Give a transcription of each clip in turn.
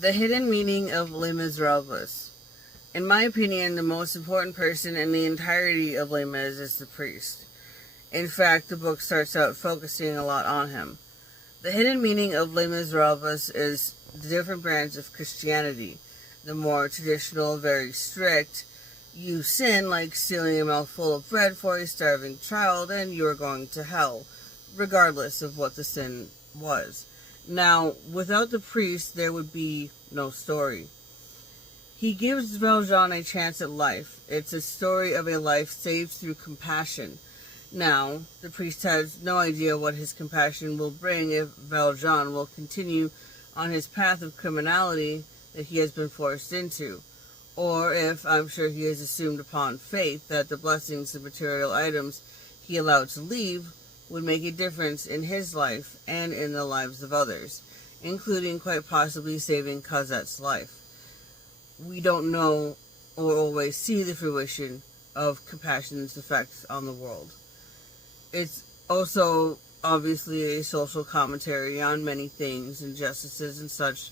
The hidden meaning of Les Misérables. In my opinion, the most important person in the entirety of Les Mis is the priest. In fact, the book starts out focusing a lot on him. The hidden meaning of Les Misérables is the different branches of Christianity. The more traditional, very strict, you sin like stealing a mouthful of bread for a starving child and you are going to hell, regardless of what the sin was. Now, without the priest, there would be no story. He gives Val Jean a chance at life. It's a story of a life saved through compassion. Now, the priest has no idea what his compassion will bring if Val Jean will continue on his path of criminality that he has been forced into, or if, I'm sure he has assumed upon faith, that the blessings of material items he allowed to leave would make a difference in his life and in the lives of others, including quite possibly saving Cosette's life. We don't know or always see the fruition of compassion's effects on the world. It's also obviously a social commentary on many things, injustices and such,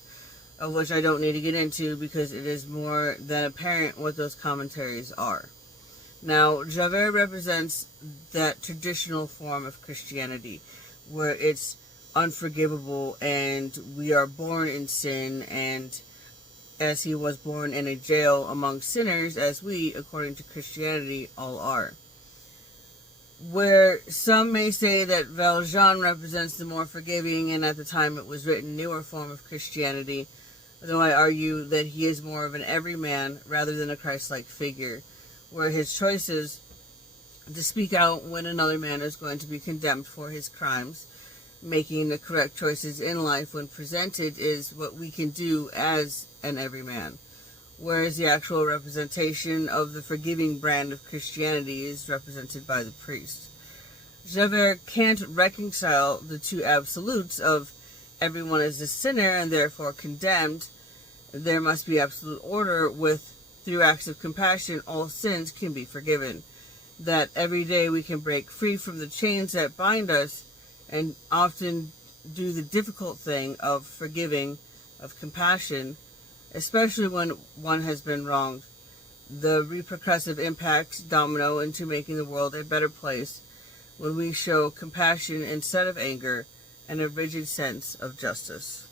of which I don't need to get into because it is more than apparent what those commentaries are. Now, Javert represents that traditional form of Christianity where it's unforgivable and we are born in sin, and as he was born in a jail among sinners, as we, according to Christianity, all are. Where some may say that Val Jean represents the more forgiving and at the time it was written newer form of Christianity, though I argue that he is more of an everyman rather than a Christ-like figure, where his choices to speak out when another man is going to be condemned for his crimes, making the correct choices in life when presented, is what we can do as an everyman, whereas the actual representation of the forgiving brand of Christianity is represented by the priest. Javert can't reconcile the two absolutes of everyone is a sinner and therefore condemned. There must be absolute order with, through acts of compassion, all sins can be forgiven. That every day we can break free from the chains that bind us and often do the difficult thing of forgiving, of compassion, especially when one has been wronged. The repercussive impacts domino into making the world a better place when we show compassion instead of anger and a rigid sense of justice.